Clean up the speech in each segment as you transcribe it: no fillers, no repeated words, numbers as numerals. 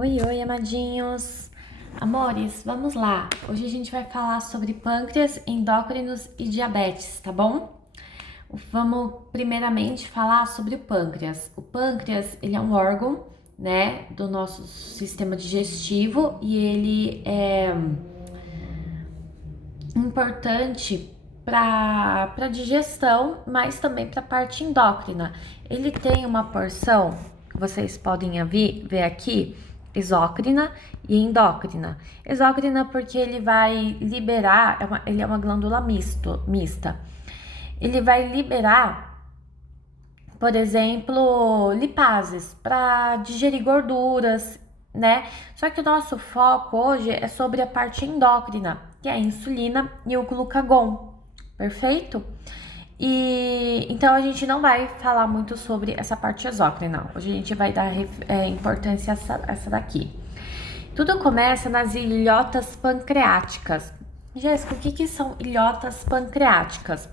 Oi, oi, amadinhos! Amores, vamos lá! Hoje a gente vai falar sobre pâncreas, endócrinos e diabetes, tá bom? Vamos primeiramente falar sobre o pâncreas. O pâncreas, ele é um órgão, né, do nosso sistema digestivo e ele é importante para digestão, mas também para a parte endócrina. Ele tem uma porção, que vocês podem ver aqui, exócrina e endócrina. Exócrina porque ele vai liberar, ele é uma glândula mista. Ele vai liberar, por exemplo, lipases para digerir gorduras, né? Só que o nosso foco hoje é sobre a parte endócrina, que é a insulina e o glucagon, perfeito? E então a gente não vai falar muito sobre essa parte exócrina. Hoje a gente vai dar importância a essa daqui. Tudo começa nas ilhotas pancreáticas. Jéssica, o que são ilhotas pancreáticas?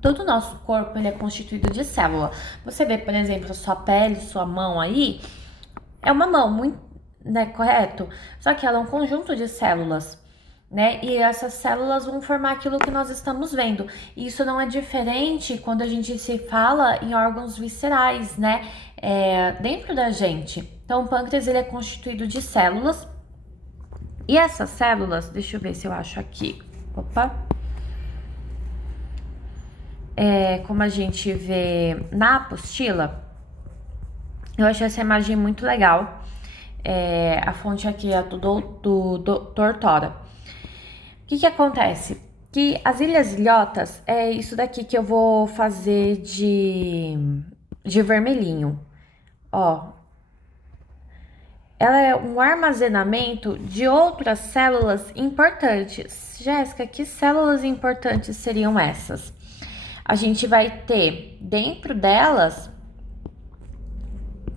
Todo o nosso corpo ele é constituído de célula. Você vê, por exemplo, a sua pele, sua mão aí, é uma mão, muito, né, correto? Só que ela é um conjunto de células, né? E essas células vão formar aquilo que nós estamos vendo. E isso não é diferente quando a gente se fala em órgãos viscerais, né? Dentro da gente. Então, o pâncreas ele é constituído de células. E essas células, deixa eu ver se eu acho aqui. Opa! Como a gente vê na apostila, eu achei essa imagem muito legal. A fonte aqui é do Dr. Tora. O que acontece? Que as ilhotas é isso daqui que eu vou fazer de vermelhinho. Ó, ela é um armazenamento de outras células importantes. Jéssica, que células importantes seriam essas? A gente vai ter dentro delas,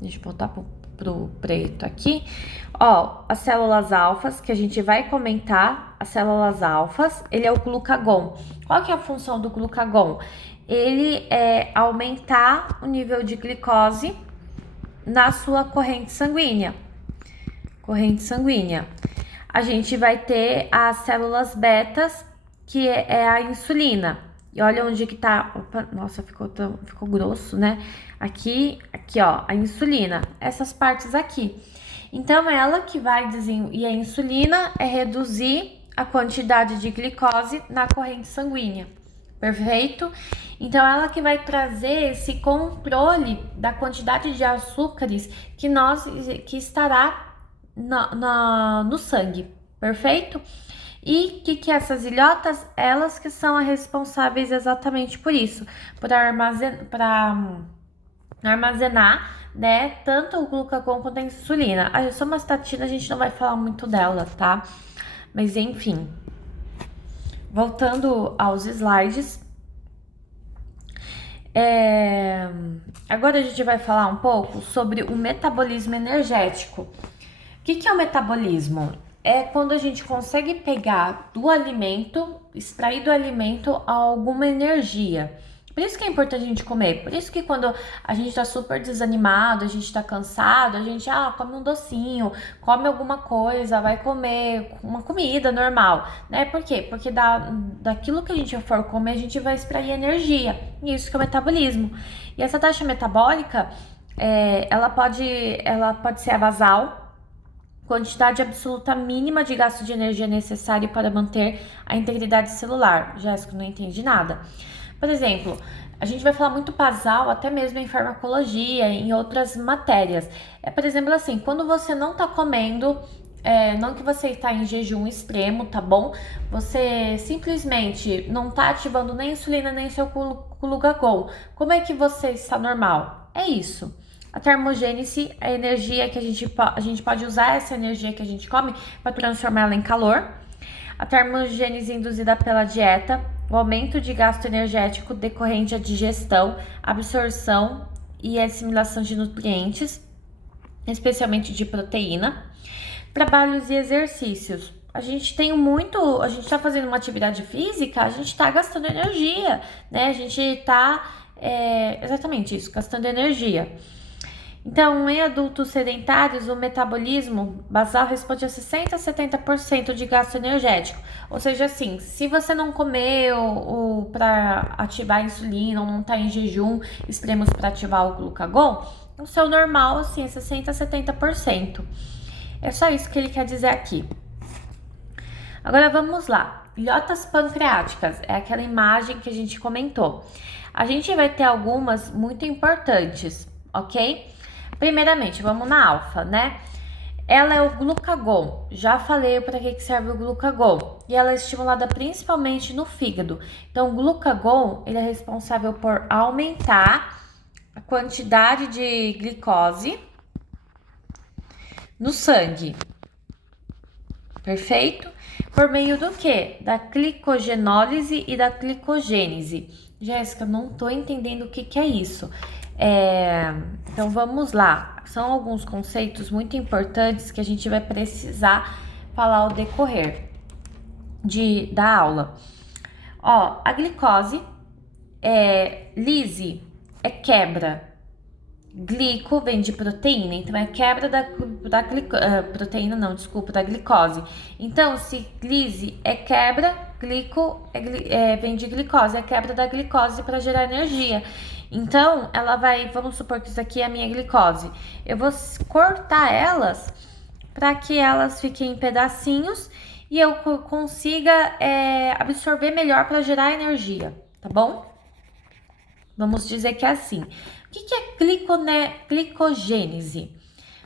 deixa eu botar pro preto aqui, ó, as células alfas, que a gente vai comentar, as células alfas, ele é o glucagon. Qual que é a função do glucagon? Ele é aumentar o nível de glicose na sua corrente sanguínea. A gente vai ter as células betas, que é a insulina. E olha onde que tá, opa, nossa, ficou grosso, né? Aqui, ó, a insulina, essas partes aqui. Então, ela que vai e a insulina é reduzir a quantidade de glicose na corrente sanguínea, perfeito? Então, ela que vai trazer esse controle da quantidade de açúcares que estará no sangue, perfeito? E o que essas ilhotas? Elas que são as responsáveis exatamente por isso, por armazenar, né, tanto o glucagon quanto a insulina. A somatostatina a gente não vai falar muito dela, tá? Mas enfim, voltando aos slides, agora a gente vai falar um pouco sobre o metabolismo energético. O que é o metabolismo? É quando a gente consegue pegar do alimento, extrair do alimento alguma energia. Por isso que é importante a gente comer. Por isso que quando a gente tá super desanimado, a gente tá cansado, a gente come um docinho, come alguma coisa, vai comer uma comida normal, né? Por quê? Porque daquilo que a gente for comer, a gente vai extrair energia. E isso que é o metabolismo. E essa taxa metabólica, ela pode ser a basal, quantidade absoluta mínima de gasto de energia necessário para manter a integridade celular. Jéssica, não entendi nada. Por exemplo, a gente vai falar muito basal, até mesmo em farmacologia, em outras matérias. Por exemplo, assim, quando você não tá comendo, não que você está em jejum extremo, tá bom? Você simplesmente não tá ativando nem insulina, nem seu glucagon. Como é que você está normal? É isso. A termogênese é a energia que a gente pode usar essa energia que a gente come para transformar ela em calor. A termogênese induzida pela dieta, o aumento de gasto energético decorrente da digestão, absorção e assimilação de nutrientes, especialmente de proteína. Trabalhos e exercícios. A gente está fazendo uma atividade física, a gente está gastando energia, né? A gente está, exatamente isso, gastando energia. Então, em adultos sedentários, o metabolismo basal responde a 60 a 70% de gasto energético. Ou seja, assim, se você não comeu para ativar a insulina ou não está em jejum extremos para ativar o glucagon, o seu normal, assim, é 60 a 70%. É só isso que ele quer dizer aqui. Agora vamos lá. Ilhotas pancreáticas é aquela imagem que a gente comentou. A gente vai ter algumas muito importantes, ok? Primeiramente, vamos na alfa, né? Ela é o glucagon. Já falei para que serve o glucagon. E ela é estimulada principalmente no fígado. Então, o glucagon, ele é responsável por aumentar a quantidade de glicose no sangue. Perfeito? Por meio do quê? Da glicogenólise e da glicogênese. Jéssica, não tô entendendo o que é isso. Então vamos lá. São alguns conceitos muito importantes que a gente vai precisar falar ao decorrer da aula. Ó, a glicose lise é quebra. Glico vem de proteína, então é quebra da proteína, não, desculpa, da glicose. Então, se lise é quebra, glico vem de glicose, é quebra da glicose para gerar energia. Então, ela vai, vamos supor que isso aqui é a minha glicose. Eu vou cortar elas para que elas fiquem em pedacinhos e eu consiga absorver melhor para gerar energia, tá bom? Vamos dizer que é assim. O que é glicogênese?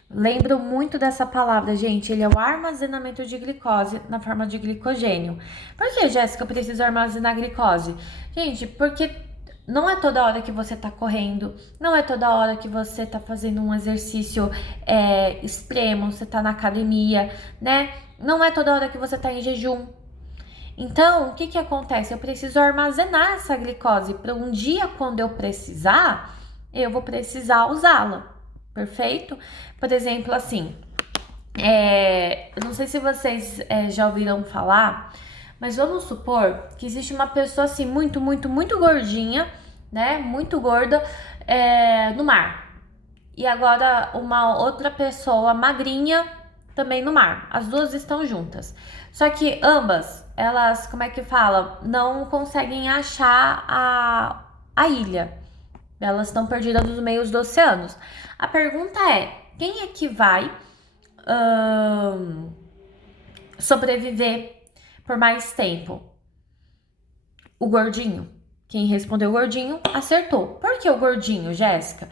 Lembro muito dessa palavra, gente. Ele é o armazenamento de glicose na forma de glicogênio. Por que, Jéssica, eu preciso armazenar glicose? Gente, porque não é toda hora que você tá correndo, não é toda hora que você tá fazendo um exercício extremo, você tá na academia, né? Não é toda hora que você tá em jejum. Então, o que acontece? Eu preciso armazenar essa glicose para um dia, quando eu precisar, eu vou precisar usá-la, perfeito? Por exemplo, assim, eu não sei se vocês já ouviram falar, mas vamos supor que existe uma pessoa assim, muito, muito, muito gordinha, né? Muito gorda no mar. E agora uma outra pessoa magrinha também no mar. As duas estão juntas. Só que ambas, elas, como é que fala? Não conseguem achar a ilha. Elas estão perdidas nos meios dos oceanos. A pergunta é, quem é que vai sobreviver por mais tempo? O gordinho. Quem respondeu gordinho, acertou. Por que o gordinho, Jéssica?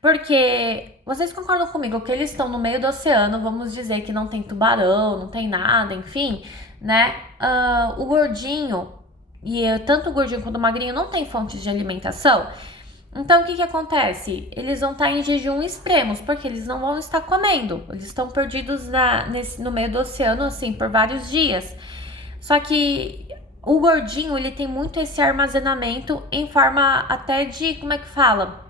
Porque vocês concordam comigo que eles estão no meio do oceano, vamos dizer que não tem tubarão, não tem nada, enfim, né? O gordinho, tanto o gordinho quanto o magrinho não tem fontes de alimentação. Então, o que acontece? Eles vão estar em jejum extremos, porque eles não vão estar comendo. Eles estão perdidos no meio do oceano, assim, por vários dias. Só que o gordinho, ele tem muito esse armazenamento em forma até de, como é que fala?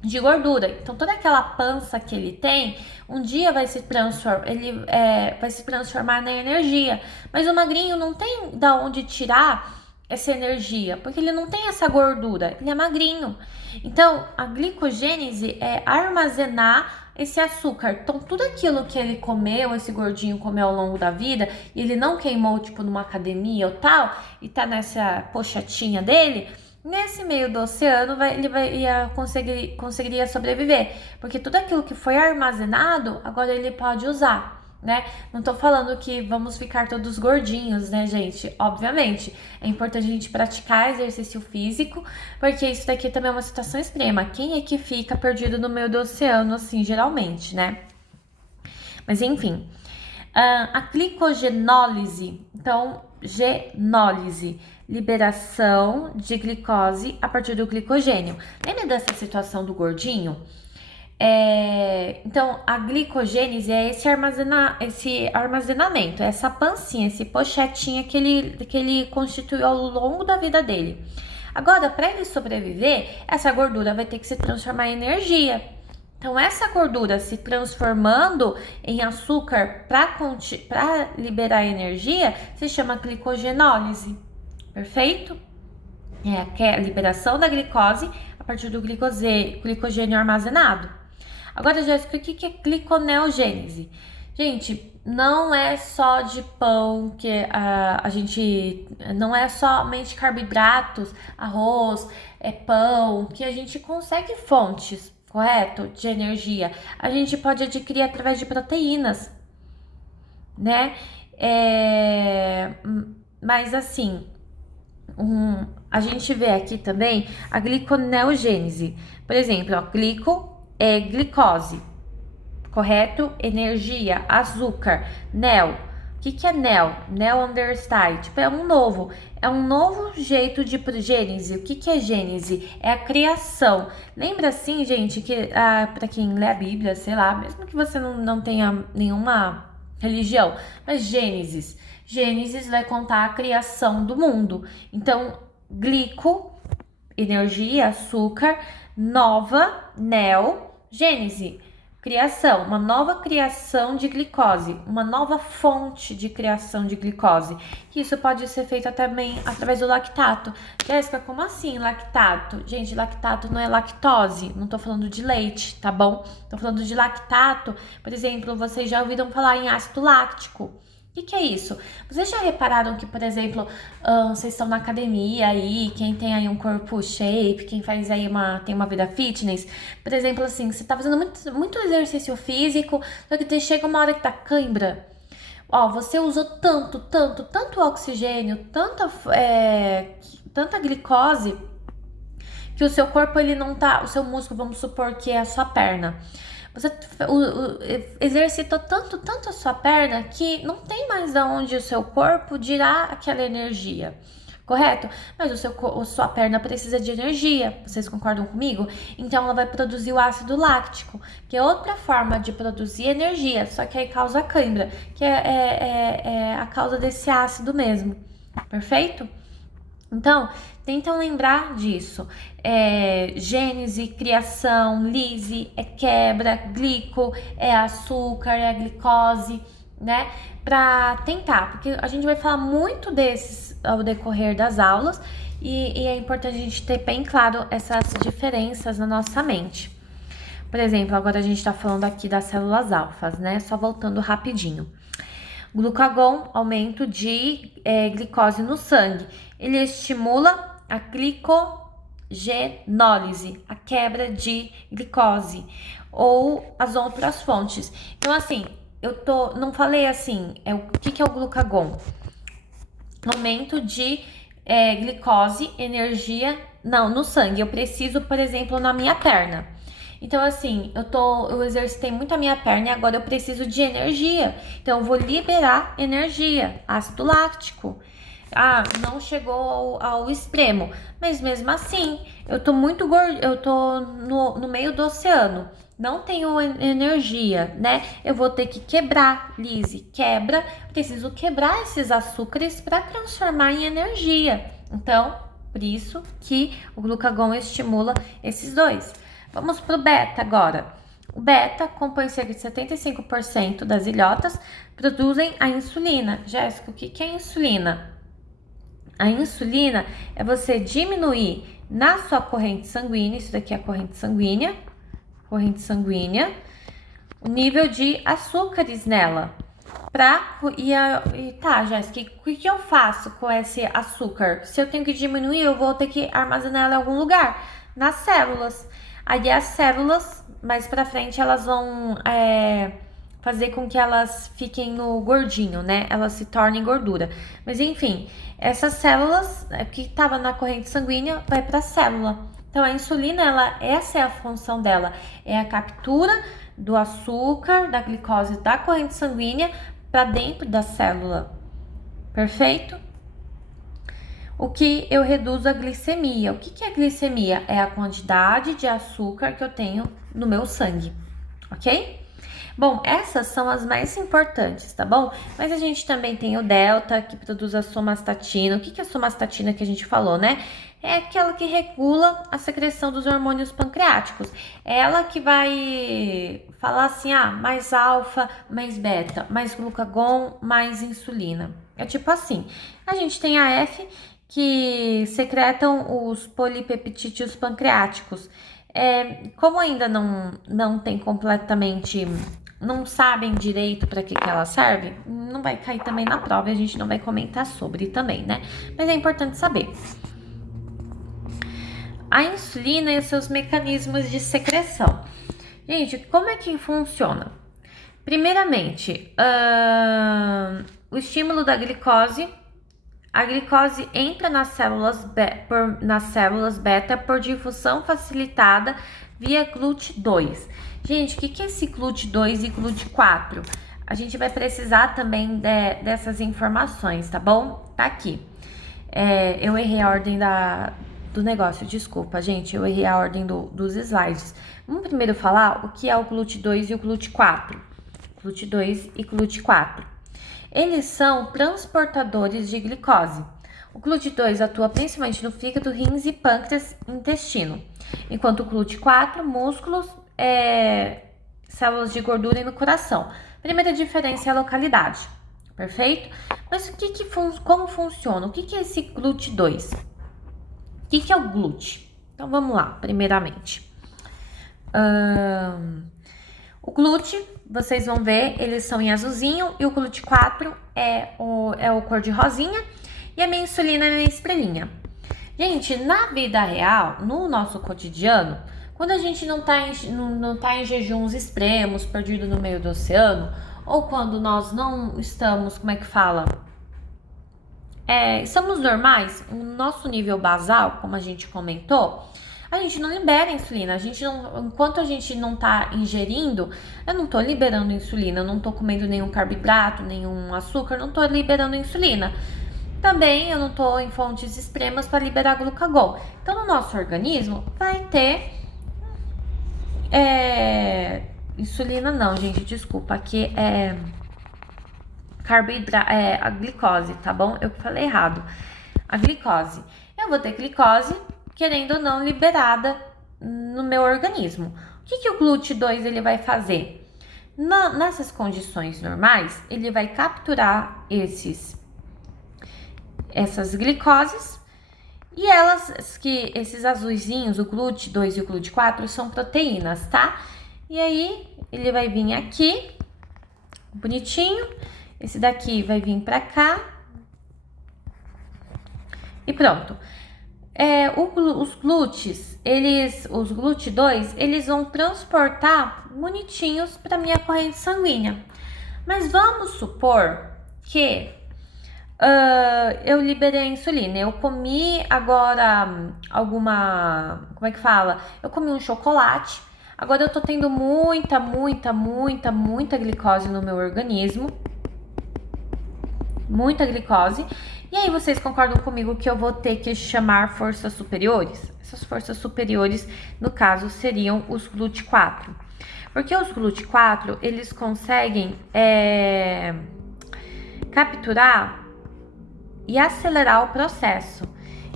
De gordura. Então, toda aquela pança que ele tem, um dia vai se transformar na energia. Mas o magrinho não tem da onde tirar essa energia, porque ele não tem essa gordura, ele é magrinho. Então, a glicogênese é armazenar esse açúcar. Então, tudo aquilo que ele comeu, esse gordinho comeu ao longo da vida, e ele não queimou, tipo, numa academia ou tal, e tá nessa pochetinha dele, nesse meio do oceano, conseguiria sobreviver. Porque tudo aquilo que foi armazenado, agora ele pode usar, né? Não tô falando que vamos ficar todos gordinhos, né, gente? Obviamente, é importante a gente praticar exercício físico, porque isso daqui também é uma situação extrema. Quem é que fica perdido no meio do oceano, assim, geralmente, né? Mas, enfim. A glicogenólise, então, genólise, liberação de glicose a partir do glicogênio. Lembra dessa situação do gordinho? Então, a glicogênese é esse armazenamento, essa pancinha, esse pochetinha que ele constituiu ao longo da vida dele. Agora, para ele sobreviver, essa gordura vai ter que se transformar em energia. Então, essa gordura se transformando em açúcar para liberar energia se chama glicogenólise. Perfeito? Que é a liberação da glicose a partir do glicogênio armazenado. Agora, Jéssica, o que é gliconeogênese? Gente, não é só de pão que a gente... Não é somente carboidratos, arroz, pão, que a gente consegue fontes, correto? De energia. A gente pode adquirir através de proteínas, né? Mas assim, a gente vê aqui também a gliconeogênese. Por exemplo, ó, glico é glicose, correto? Energia, açúcar, neo. O que é neo? Neanderthal, tipo, é um novo jeito de gênese. O que é gênese? É a criação. Lembra assim, gente, que para quem lê a Bíblia, sei lá, mesmo que você não tenha nenhuma religião, mas Gênesis vai contar a criação do mundo. Então, glico, energia, açúcar, nova, neo, gênese, criação, uma nova criação de glicose, uma nova fonte de criação de glicose. Isso pode ser feito também através do lactato. Jéssica, como assim lactato? Gente, lactato não é lactose, não tô falando de leite, tá bom? Tô falando de lactato. Por exemplo, vocês já ouviram falar em ácido láctico. O que é isso? Vocês já repararam que, por exemplo, vocês estão na academia aí, quem tem aí um corpo shape, quem faz aí tem uma vida fitness, por exemplo, assim, você tá fazendo muito exercício físico, só que chega uma hora que tá cãibra. Ó, você usou tanto oxigênio, tanta glicose, que o seu corpo, ele não tá, o seu músculo, vamos supor que é a sua perna. Você exercitou tanto a sua perna que não tem mais de onde o seu corpo tirar aquela energia, correto? Mas a sua perna precisa de energia, vocês concordam comigo? Então ela vai produzir o ácido láctico, que é outra forma de produzir energia, só que aí causa cãibra, que é a causa desse ácido mesmo, perfeito? Então, tentam lembrar disso. Gênese, criação, lise, quebra, glico, açúcar, glicose, né? Pra tentar, porque a gente vai falar muito desses ao decorrer das aulas e é importante a gente ter bem claro essas diferenças na nossa mente. Por exemplo, agora a gente tá falando aqui das células alfas, né? Só voltando rapidinho. Glucagon, aumento de glicose no sangue. Ele estimula a glicogenólise, a quebra de glicose, ou as outras fontes. Então, assim, não falei assim, o que é o glucagon? Aumento de glicose, energia, no sangue. Eu preciso, por exemplo, na minha perna. Então, assim, eu exercitei muito a minha perna e agora eu preciso de energia. Então, eu vou liberar energia, ácido láctico. Não chegou ao extremo, mas mesmo assim, eu tô muito gordo, eu tô no meio do oceano, não tenho energia, né? Eu vou ter que quebrar, Lise, quebra, preciso quebrar esses açúcares para transformar em energia. Então, por isso que o glucagon estimula esses dois. Vamos pro beta agora. O beta compõe cerca de 75% das ilhotas, produzem a insulina. Jéssica, o que é insulina? A insulina é você diminuir na sua corrente sanguínea, isso daqui é a corrente sanguínea, o nível de açúcares nela. Tá, Jéssica, o que eu faço com esse açúcar? Se eu tenho que diminuir, eu vou ter que armazenar ela em algum lugar, nas células. Aí as células, mais pra frente, elas vão fazer com que elas fiquem no gordinho, né? Elas se tornem gordura. Mas enfim, essas células que estavam na corrente sanguínea vai para a célula. Então a insulina, essa é a função dela, é a captura do açúcar, da glicose da corrente sanguínea para dentro da célula. Perfeito? O que eu reduzo a glicemia. O que é glicemia? É a quantidade de açúcar que eu tenho no meu sangue, ok? Bom, essas são as mais importantes, tá bom? Mas a gente também tem o delta, que produz a somatostatina. O que é a somatostatina que a gente falou, né? É aquela que regula a secreção dos hormônios pancreáticos. É ela que vai falar assim, mais alfa, mais beta, mais glucagon, mais insulina. É tipo assim. A gente tem a F, que secretam os polipeptídeos pancreáticos. Como ainda não tem completamente, não sabem direito para que ela serve, não vai cair também na prova e a gente não vai comentar sobre também, né? Mas é importante saber. A insulina e os seus mecanismos de secreção. Gente, como é que funciona? Primeiramente, o estímulo da glicose. A glicose entra nas células beta por difusão facilitada via GLUT2. Gente, o que é esse GLUT2 e GLUT4? A gente vai precisar também dessas informações, tá bom? Tá aqui. Eu errei a ordem do negócio, desculpa, gente. Eu errei a ordem dos slides. Vamos primeiro falar o que é o GLUT2 e o GLUT4. GLUT2 e GLUT4. Eles são transportadores de glicose. O GLUT2 atua principalmente no fígado, rins e pâncreas, intestino, enquanto o GLUT4, músculos, células de gordura e no coração. Primeira diferença é a localidade, perfeito? Mas como funciona? O que é esse GLUT2? O que é o GLUT? Então vamos lá, primeiramente. O GLUT, vocês vão ver, eles são em azulzinho, e o GLUT4 é o cor de rosinha, e a minha insulina é a minha estrelinha. Gente, na vida real, no nosso cotidiano, quando a gente não tá em jejuns extremos, perdido no meio do oceano, ou quando nós não estamos, como é que fala? Estamos normais, o nosso nível basal, como a gente comentou, a gente não libera insulina. Enquanto a gente não tá ingerindo, eu não tô liberando insulina, eu não tô comendo nenhum carboidrato, nenhum açúcar, não tô liberando insulina. Também eu não tô em fontes extremas para liberar glucagon. Então, no nosso organismo vai ter insulina não, gente, desculpa, aqui é carboidrato, a glicose, tá bom? Eu falei errado. A glicose. Eu vou ter glicose, querendo ou não, liberada no meu organismo. O que o GLUT2 ele vai fazer? Nessas condições normais, ele vai capturar essas glicoses, e esses azuisinhos, o GLUT2 e o GLUT4, são proteínas, tá? E aí, ele vai vir aqui, bonitinho, esse daqui vai vir pra cá, e pronto. Os glúteos, os GLUT2, eles vão transportar bonitinhos para minha corrente sanguínea. Mas vamos supor que eu liberei a insulina. Eu comi agora como é que fala? Eu comi um chocolate. Agora eu tô tendo muita glicose no meu organismo. Muita glicose. E aí, vocês concordam comigo que eu vou ter que chamar forças superiores? Essas forças superiores, no caso, seriam os GLUT4. Porque os GLUT4, eles conseguem capturar e acelerar o processo.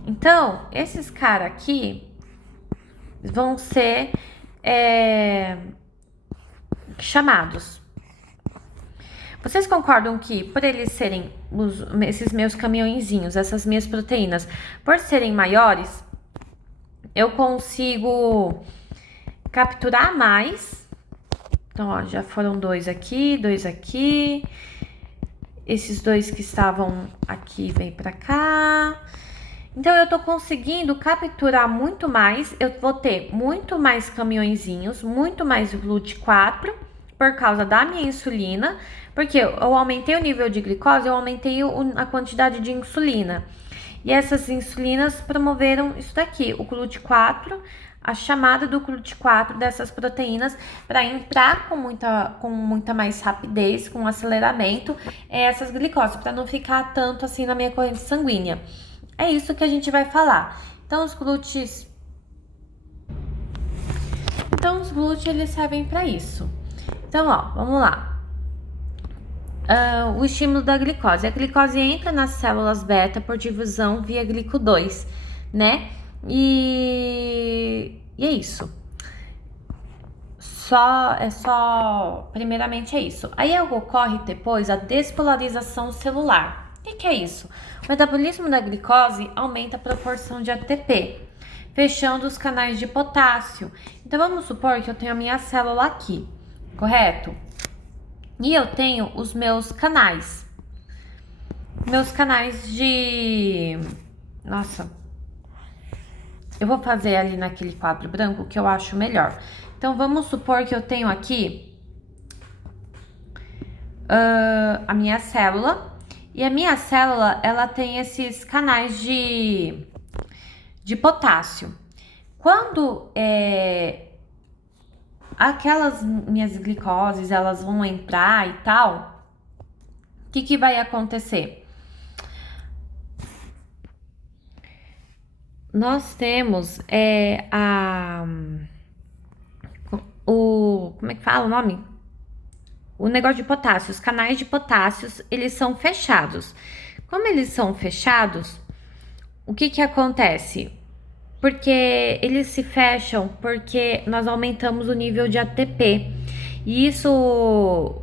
Então, esses caras aqui vão ser chamados. Vocês concordam que, por eles serem esses meus caminhõezinhos, essas minhas proteínas, por serem maiores, eu consigo capturar mais? Então, ó, já foram dois aqui. Esses dois que estavam aqui vêm pra cá. Então, eu tô conseguindo capturar muito mais. Eu vou ter muito mais caminhõezinhos, muito mais GLUT4, por causa da minha insulina, porque eu aumentei o nível de glicose, eu aumentei a quantidade de insulina. E essas insulinas promoveram isso daqui, o GLUT4, a chamada do GLUT4 dessas proteínas para entrar com muita mais rapidez, com aceleramento, essas glicoses, para não ficar tanto assim na minha corrente sanguínea. É isso que a gente vai falar. Então, os glúteos eles servem para isso. Então, ó, vamos lá. O estímulo da glicose. A glicose entra nas células beta por difusão via glico-2, né? E é isso. Primeiramente é isso. Aí ocorre depois a despolarização celular. O que é isso? O metabolismo da glicose aumenta a proporção de ATP, fechando os canais de potássio. Então, vamos supor que eu tenho a minha célula aqui, correto? E eu tenho os meus canais. Meus canais de... Nossa, eu vou fazer ali naquele quadro branco que eu acho melhor. Então, vamos supor que eu tenho aqui a minha célula. E a minha célula, ela tem esses canais de potássio. Quando aquelas minhas glicoses, elas vão entrar e tal, o que vai acontecer? Nós temos como é que fala o nome? O negócio de potássio, os canais de potássios, eles são fechados. Como eles são fechados, o que acontece? Porque eles se fecham porque nós aumentamos o nível de ATP. E isso,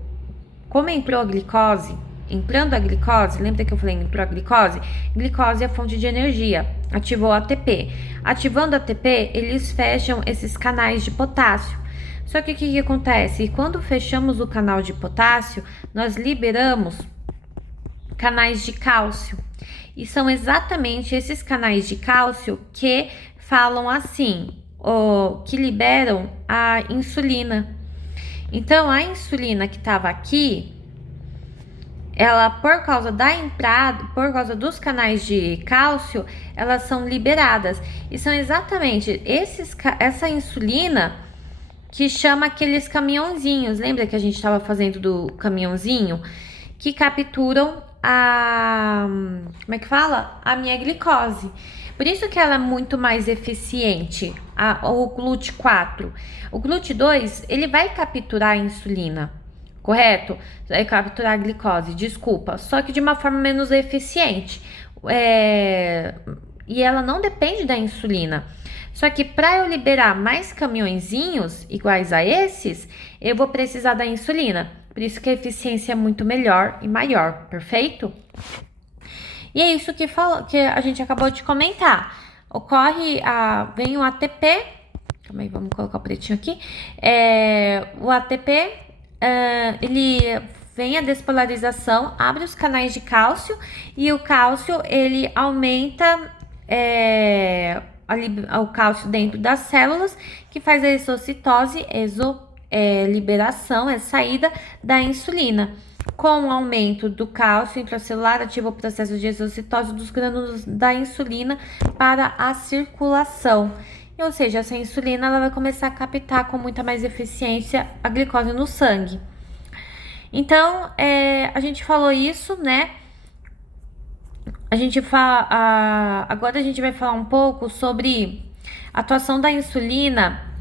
como entrou a glicose, entrando a glicose, lembra que eu falei entrou a glicose? Glicose é a fonte de energia, ativou o ATP. Ativando o ATP, eles fecham esses canais de potássio. Só que o que acontece? Quando fechamos o canal de potássio, nós liberamos canais de cálcio. E são exatamente esses canais de cálcio que falam assim, que liberam a insulina. Então, a insulina que estava aqui, ela, por causa da entrada, por causa dos canais de cálcio, elas são liberadas. E são exatamente essa insulina que chama aqueles caminhãozinhos. Lembra que a gente estava fazendo do caminhãozinho? Que capturam como é que fala? A minha glicose. Por isso que ela é muito mais eficiente, o GLUT4. O GLUT2, ele vai capturar a insulina, correto? Vai capturar a glicose, desculpa. Só que de uma forma menos eficiente. E ela não depende da insulina. Só que para eu liberar mais caminhõezinhos iguais a esses, eu vou precisar da insulina. Por isso que a eficiência é muito melhor e maior, perfeito? E é isso que a gente acabou de comentar. Vem o ATP, calma aí, vamos colocar o pretinho aqui. O ATP, ele vem a despolarização, abre os canais de cálcio e o cálcio, ele aumenta o cálcio dentro das células, que faz a exocitose, liberação, saída da insulina. Com o aumento do cálcio intracelular, ativa o processo de exocitose dos grânulos da insulina para a circulação. Ou seja, essa insulina ela vai começar a captar com muita mais eficiência a glicose no sangue. Então, a gente falou isso, né? Agora a gente vai falar um pouco sobre a atuação da insulina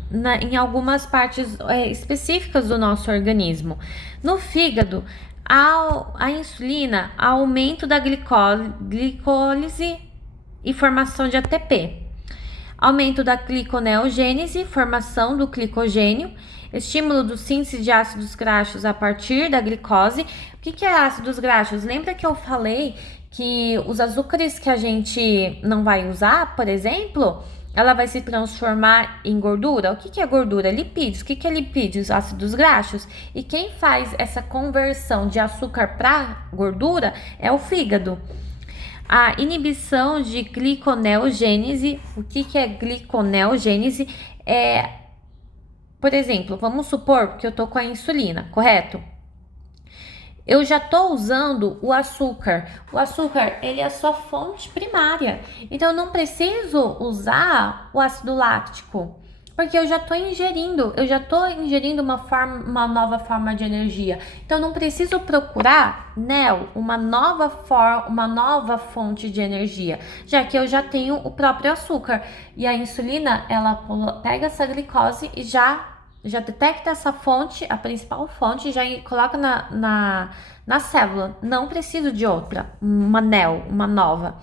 em algumas partes específicas do nosso organismo. No fígado, a insulina, aumento da glicólise e formação de ATP. Aumento da gliconeogênese, formação do glicogênio. Estímulo do síntese de ácidos graxos a partir da glicose. O que é ácidos graxos? Lembra que eu falei que os açúcares que a gente não vai usar, por exemplo, ela vai se transformar em gordura? O que é gordura? Lipídios. O que é lipídios? Ácidos graxos. E quem faz essa conversão de açúcar para gordura é o fígado. A inibição de gliconeogênese. O que é gliconeogênese? Por exemplo, vamos supor que eu tô com a insulina, correto? Eu já tô usando o açúcar. O açúcar, ele é a sua fonte primária. Então, eu não preciso usar o ácido láctico, porque eu já tô ingerindo uma nova forma de energia. Então, eu não preciso procurar, uma nova fonte de energia, já que eu já tenho o próprio açúcar. E a insulina, ela pega essa glicose e já detecta essa fonte, a principal fonte, e já coloca na célula. Não preciso de outra, uma nova.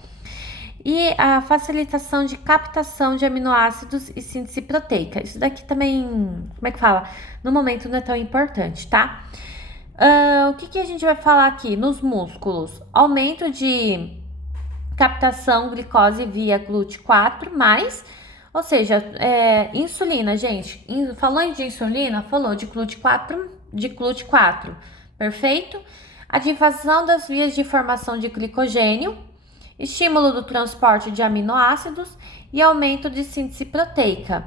E a facilitação de captação de aminoácidos e síntese proteica. Isso daqui também, como é que fala? No momento não é tão importante, tá? O que a gente vai falar aqui? Nos músculos, aumento de captação glicose via GLUT4+, Ou seja, insulina, gente. Falou de insulina, falou de GLUT4, perfeito? Ativação das vias de formação de glicogênio, estímulo do transporte de aminoácidos e aumento de síntese proteica.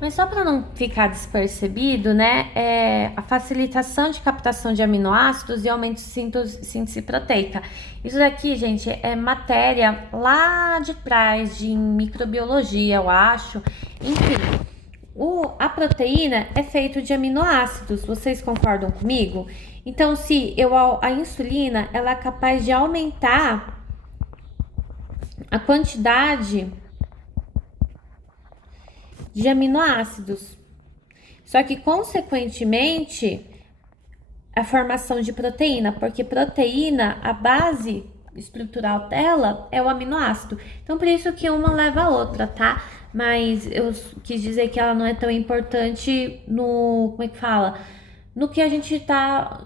Mas só para não ficar despercebido, né, a facilitação de captação de aminoácidos e aumento de síntese proteica. Isso daqui, gente, é matéria lá de trás de microbiologia, eu acho. Enfim, a proteína é feita de aminoácidos, vocês concordam comigo? Então, se a insulina, ela é capaz de aumentar a quantidade de aminoácidos. Só que, consequentemente, a formação de proteína, porque proteína, a base estrutural dela é o aminoácido. Então, por isso que uma leva a outra, tá? Mas eu quis dizer que ela não é tão importante no, como é que fala? No que a gente tá,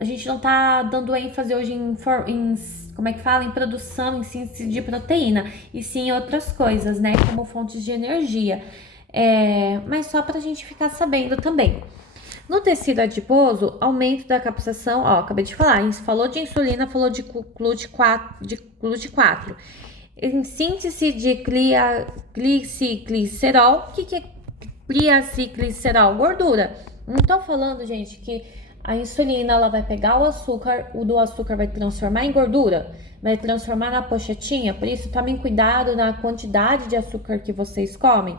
a gente não tá dando ênfase hoje em como é que fala? Em produção, em síntese de proteína, e sim em outras coisas, né? Como fontes de energia. Mas só pra gente ficar sabendo também. No tecido adiposo, aumento da captação, acabei de falar, falou de insulina, falou de GLUT4. Em síntese de glicerol, o que é glicerol? Gordura. Não tô falando, gente, que a insulina, ela vai pegar o do açúcar vai transformar em gordura, vai transformar na pochetinha, por isso tomem cuidado na quantidade de açúcar que vocês comem,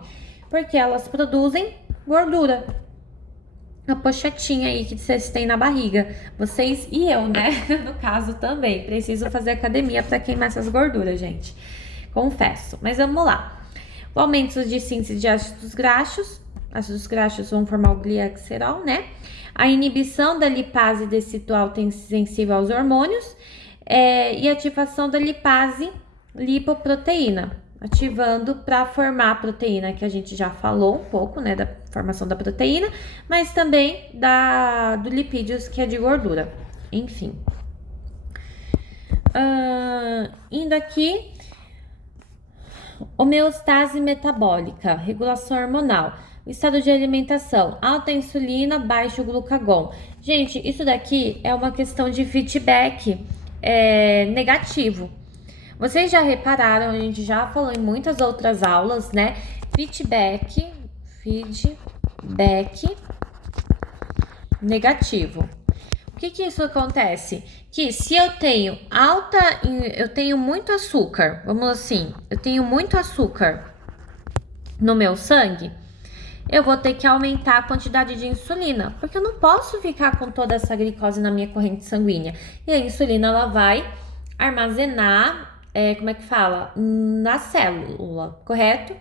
porque elas produzem gordura. A pochetinha aí que vocês têm na barriga, vocês e eu, né? No caso também, preciso fazer academia para queimar essas gorduras, gente. Confesso, mas vamos lá. O aumento de síntese de ácidos graxos vão formar o glicerol, né? A inibição da lipase decidual sensível aos hormônios e ativação da lipase lipoproteína, ativando para formar a proteína, que a gente já falou um pouco, né, da formação da proteína, mas também do lipídios, que é de gordura. Enfim. Indo aqui, homeostase metabólica, regulação hormonal, estado de alimentação, alta insulina, baixo glucagon. Gente, isso daqui é uma questão de feedback negativo. Vocês já repararam, a gente já falou em muitas outras aulas, né? Feedback negativo. O que isso acontece? Que se eu tenho muito açúcar, vamos assim, eu tenho muito açúcar no meu sangue, eu vou ter que aumentar a quantidade de insulina, porque eu não posso ficar com toda essa glicose na minha corrente sanguínea. E a insulina, ela vai armazenar, como é que fala? Na célula, correto?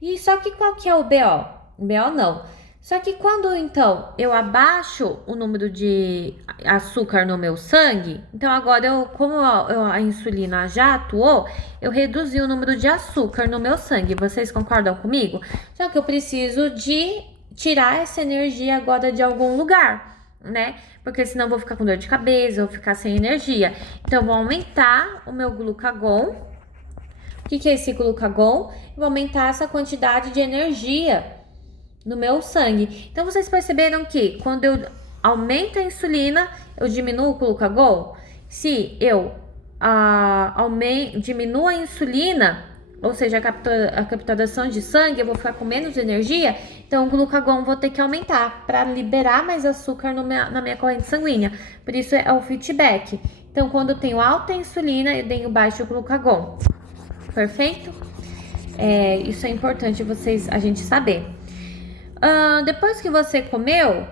E só que qual que é o BO? BO não. Só que quando, então, eu abaixo o número de açúcar no meu sangue, então agora, como a insulina já atuou, eu reduzi o número de açúcar no meu sangue. Vocês concordam comigo? Só que eu preciso de tirar essa energia agora de algum lugar, né? Porque senão eu vou ficar com dor de cabeça, eu vou ficar sem energia. Então, eu vou aumentar o meu glucagon. O que é esse glucagon? Eu vou aumentar essa quantidade de energia no meu sangue. Então, vocês perceberam que quando eu aumento a insulina, eu diminuo o glucagon? Se eu diminuo a insulina, ou seja, a captação de sangue, eu vou ficar com menos energia, então o glucagon vou ter que aumentar para liberar mais açúcar na minha corrente sanguínea. Por isso é o feedback. Então, quando eu tenho alta insulina, eu tenho baixo glucagon. Perfeito? Isso é importante a gente saber. Depois que você comeu,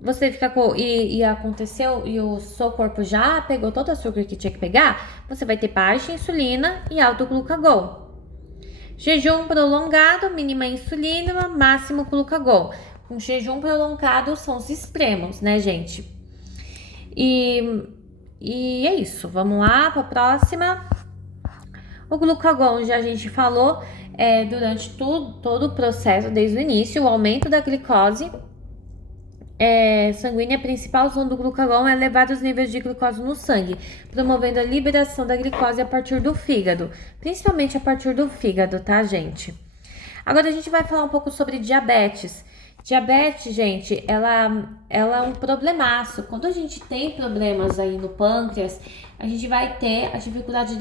você fica e aconteceu e o seu corpo já pegou todo o açúcar que tinha que pegar, você vai ter baixa insulina e alto glucagon. Jejum prolongado, mínima insulina, máximo glucagon. Um jejum prolongado são os extremos, né, gente? E é isso. Vamos lá para a próxima. O glucagon, já a gente falou, durante todo o processo, desde o início, o aumento da glicose sanguínea, a principal ação do glucagon é elevar os níveis de glicose no sangue, promovendo a liberação da glicose a partir do fígado, principalmente a partir do fígado, tá, gente? Agora a gente vai falar um pouco sobre diabetes. Diabetes, gente, ela é um problemaço. Quando a gente tem problemas aí no pâncreas, a gente vai ter a dificuldade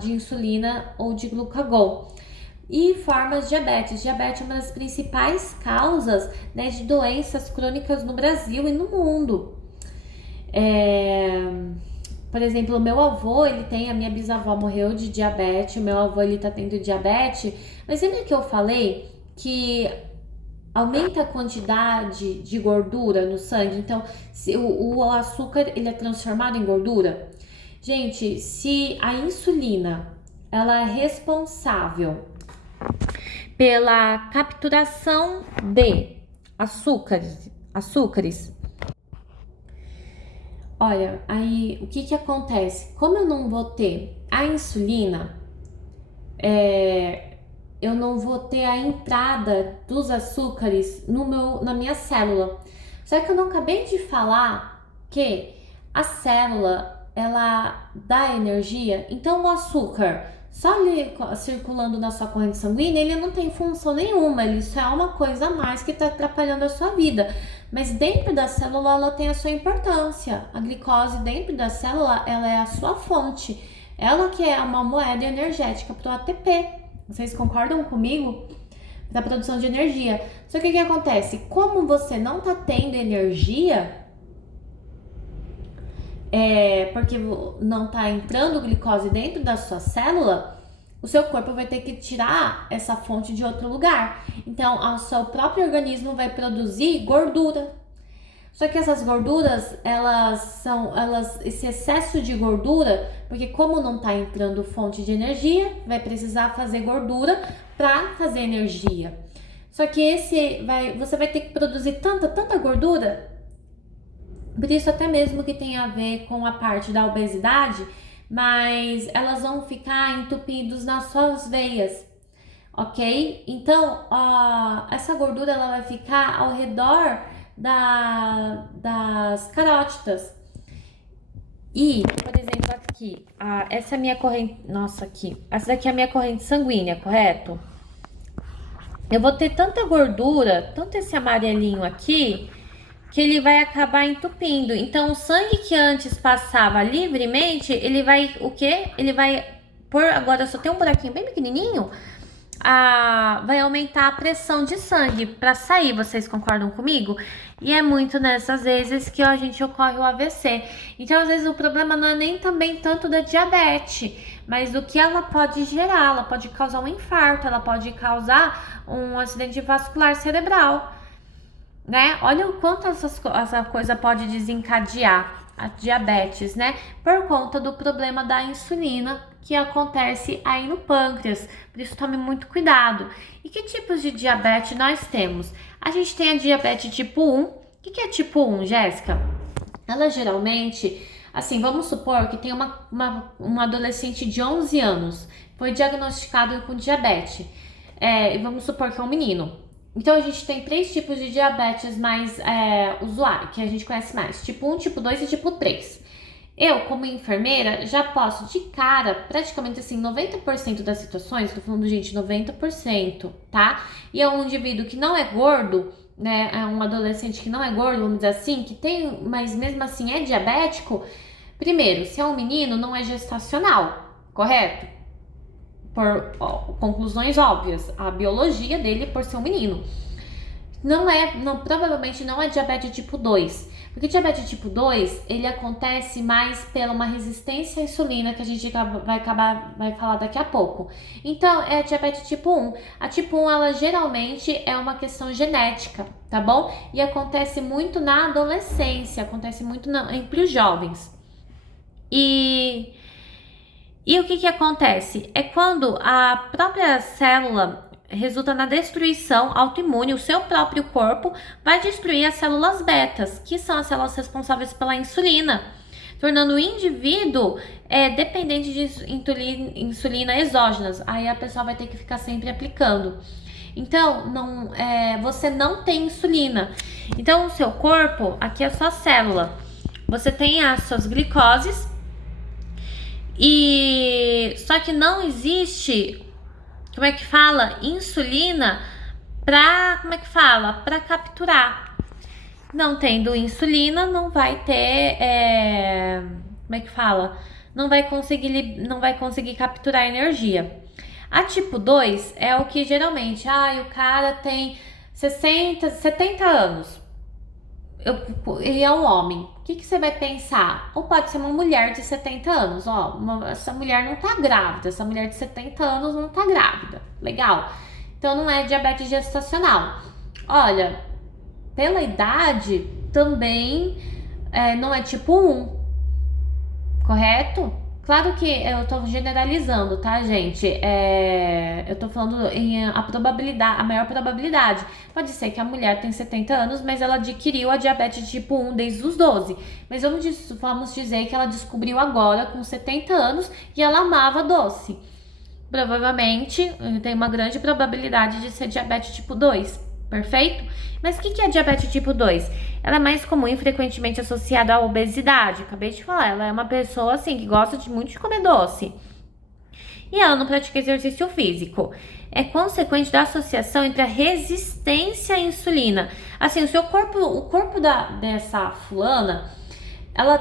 de insulina ou de glucagon. E formas de diabetes. Diabetes é uma das principais causas, né, de doenças crônicas no Brasil e no mundo. Por exemplo, o meu avô, a minha bisavó morreu de diabetes, o meu avô, ele tá tendo diabetes. Mas lembra que eu falei que aumenta a quantidade de gordura no sangue? Então, se o açúcar, ele é transformado em gordura. Gente, se a insulina, ela é responsável pela capturação de açúcares. Olha, aí o que acontece? Como eu não vou ter a insulina, eu não vou ter a entrada dos açúcares na minha célula. Só que eu não acabei de falar que a célula, ela dá energia. Então o açúcar, só ali circulando na sua corrente sanguínea, ele não tem função nenhuma, ele só é uma coisa a mais que está atrapalhando a sua vida. Mas dentro da célula, ela tem a sua importância. A glicose dentro da célula, ela é a sua fonte. Ela que é uma moeda energética para o ATP. Vocês concordam comigo? Da produção de energia. Só que o que acontece? Como você não está tendo energia, porque não está entrando glicose dentro da sua célula, o seu corpo vai ter que tirar essa fonte de outro lugar. Então, o seu próprio organismo vai produzir gordura. Só que essas gorduras, esse excesso de gordura, porque como não está entrando fonte de energia, vai precisar fazer gordura para fazer energia. Só que você vai ter que produzir tanta gordura. Por isso até mesmo que tem a ver com a parte da obesidade, mas elas vão ficar entupidas nas suas veias, ok? Então, essa gordura ela vai ficar ao redor das carótidas. E, por exemplo, aqui, essa é a minha corrente, essa daqui é a minha corrente sanguínea, correto? Eu vou ter tanta gordura, tanto esse amarelinho aqui, que ele vai acabar entupindo. Então, o sangue que antes passava livremente, ele vai, o quê? Ele vai, agora só tem um buraquinho bem pequenininho, vai aumentar a pressão de sangue para sair, vocês concordam comigo? E é muito nessas vezes que a gente ocorre o AVC. Então, às vezes, o problema não é nem também tanto da diabetes, mas do que ela pode gerar. Ela pode causar um infarto, ela pode causar um acidente vascular cerebral, né? Olha o quanto essa coisa pode desencadear a diabetes, né? Por conta do problema da insulina que acontece aí no pâncreas. Por isso, tome muito cuidado. E que tipos de diabetes nós temos? A gente tem a diabetes tipo 1. O que é tipo 1, Jéssica? Ela geralmente, assim, vamos supor que tem uma adolescente de 11 anos, foi diagnosticado com diabetes. E vamos supor que é um menino. Então, a gente tem 3 tipos de diabetes mais usuário, que a gente conhece mais. Tipo 1, tipo 2 e tipo 3. Eu, como enfermeira, já posso de cara, praticamente assim, 90% das situações, tô falando, gente, 90%, tá? E é um indivíduo que não é gordo, né? É um adolescente que não é gordo, vamos dizer assim, que tem, mas mesmo assim é diabético. Primeiro, se é um menino, não é gestacional, correto? Por conclusões óbvias, a biologia dele por ser um menino. Provavelmente não é diabetes tipo 2. Porque diabetes tipo 2, ele acontece mais pela uma resistência à insulina, que a gente vai falar daqui a pouco. Então, é a diabetes tipo 1. A tipo 1, ela geralmente é uma questão genética, tá bom? E acontece muito na adolescência, acontece muito entre os jovens. E o que acontece? É quando a própria célula resulta na destruição autoimune, o seu próprio corpo vai destruir as células betas, que são as células responsáveis pela insulina, tornando o indivíduo dependente de insulina exógenas. Aí a pessoa vai ter que ficar sempre aplicando. Então, você não tem insulina. Então, o seu corpo, aqui é a sua célula. Você tem as suas glicoses e só que não existe, como é que fala? Insulina para capturar. Não tendo insulina, não vai ter, como é que fala? Não vai conseguir capturar energia. A tipo 2 é o que geralmente, o cara tem 70 anos. Ele é um homem. O que você vai pensar? Ou pode ser uma mulher de 70 anos. Essa mulher não tá grávida. Essa mulher de 70 anos não tá grávida. Legal. Então não é diabetes gestacional. Olha, pela idade também não é tipo 1. Correto? Claro que eu tô generalizando, tá, gente? Eu tô falando a maior probabilidade. Pode ser que a mulher tem 70 anos, mas ela adquiriu a diabetes tipo 1 desde os 12. Mas vamos dizer que ela descobriu agora com 70 anos e ela amava doce. Provavelmente tem uma grande probabilidade de ser diabetes tipo 2. Perfeito? Mas o que é diabetes tipo 2? Ela é mais comum e frequentemente associada à obesidade. Acabei de falar, ela é uma pessoa assim que gosta muito de comer doce. E ela não pratica exercício físico. É consequente da associação entre a resistência à insulina. Assim, o corpo dessa fulana, ela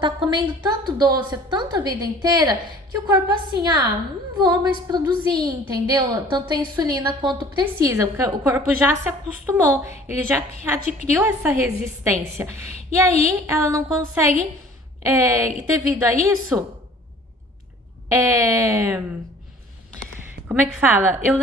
tá comendo tanto doce, tanto a vida inteira, que o corpo assim, não vou mais produzir, entendeu? Tanto a insulina quanto precisa. O corpo já se acostumou, ele já adquiriu essa resistência. E aí, ela não consegue, e devido a isso, como é que fala? Eu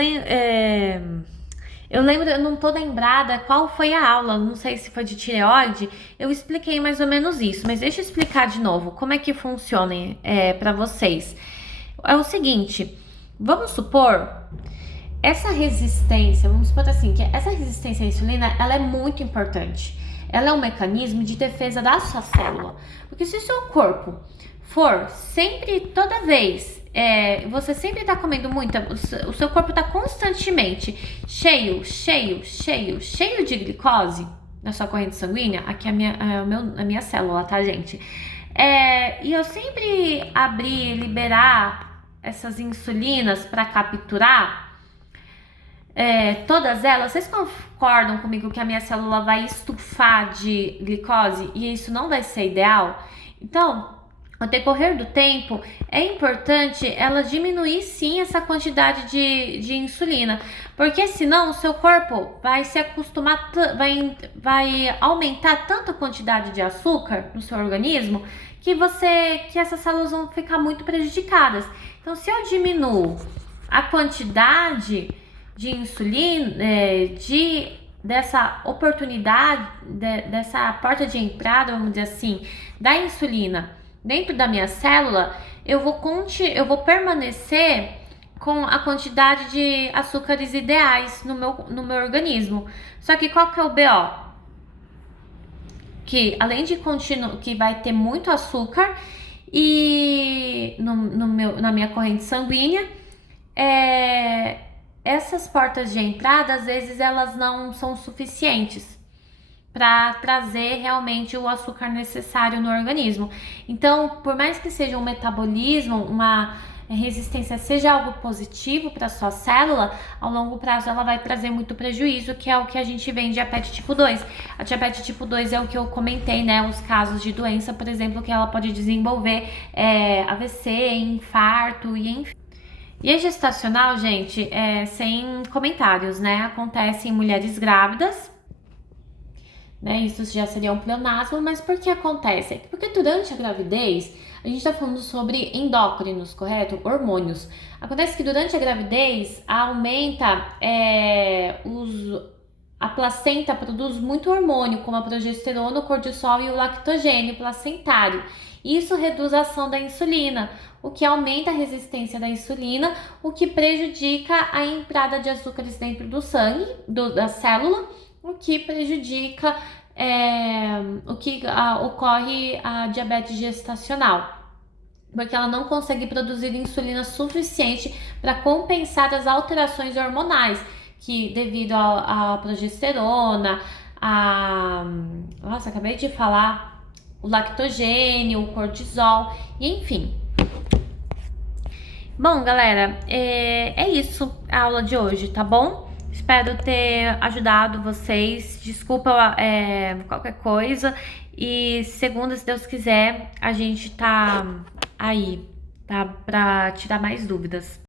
lembro, eu não tô lembrada qual foi a aula, não sei se foi de tireoide, eu expliquei mais ou menos isso, mas deixa eu explicar de novo como é que funciona para vocês. É o seguinte, vamos supor, vamos supor assim, que essa resistência à insulina, ela é muito importante. Ela é um mecanismo de defesa da sua célula, porque se o seu corpo for sempre, toda vez, você sempre tá comendo muita, o seu corpo tá constantemente cheio de glicose na sua corrente sanguínea. Aqui é a minha célula, tá, gente? E eu sempre liberar essas insulinas para capturar todas elas. Vocês concordam comigo que a minha célula vai estufar de glicose e isso não vai ser ideal? Então, ao decorrer do tempo, é importante ela diminuir sim essa quantidade de insulina, porque senão o seu corpo vai se acostumar, vai aumentar tanto a quantidade de açúcar no seu organismo que essas células vão ficar muito prejudicadas. Então, se eu diminuo a quantidade de insulina, dessa oportunidade, dessa porta de entrada, vamos dizer assim, da insulina dentro da minha célula, eu vou permanecer com a quantidade de açúcares ideais no meu organismo. Só que qual que é o BO? Que além de que vai ter muito açúcar e na minha corrente sanguínea, essas portas de entrada, às vezes, elas não são suficientes para trazer realmente o açúcar necessário no organismo. Então, por mais que seja um metabolismo, uma resistência seja algo positivo para sua célula, ao longo prazo ela vai trazer muito prejuízo, que é o que a gente vê em diabetes tipo 2. A diabetes tipo 2 é o que eu comentei, né? Os casos de doença, por exemplo, que ela pode desenvolver AVC, infarto e enfim. E a gestacional, gente, sem comentários, né? Acontece em mulheres grávidas, né? Isso já seria um pleonasmo, mas por que acontece? Porque durante a gravidez, a gente tá falando sobre endócrinos, correto? Hormônios. Acontece que durante a gravidez aumenta, a placenta produz muito hormônio, como a progesterona, o cortisol e o lactogênio placentário. Isso reduz a ação da insulina, o que aumenta a resistência da insulina, o que prejudica a entrada de açúcares dentro do sangue, da célula, o que prejudica, ocorre a diabetes gestacional. porque ela não consegue produzir insulina suficiente para compensar as alterações hormonais, que devido à progesterona, nossa, acabei de falar, o lactogênio, o cortisol, e enfim. Bom, galera, é isso a aula de hoje, tá bom? Espero ter ajudado vocês. Desculpa qualquer coisa. E segunda, se Deus quiser, a gente tá aí, tá? Pra tirar mais dúvidas.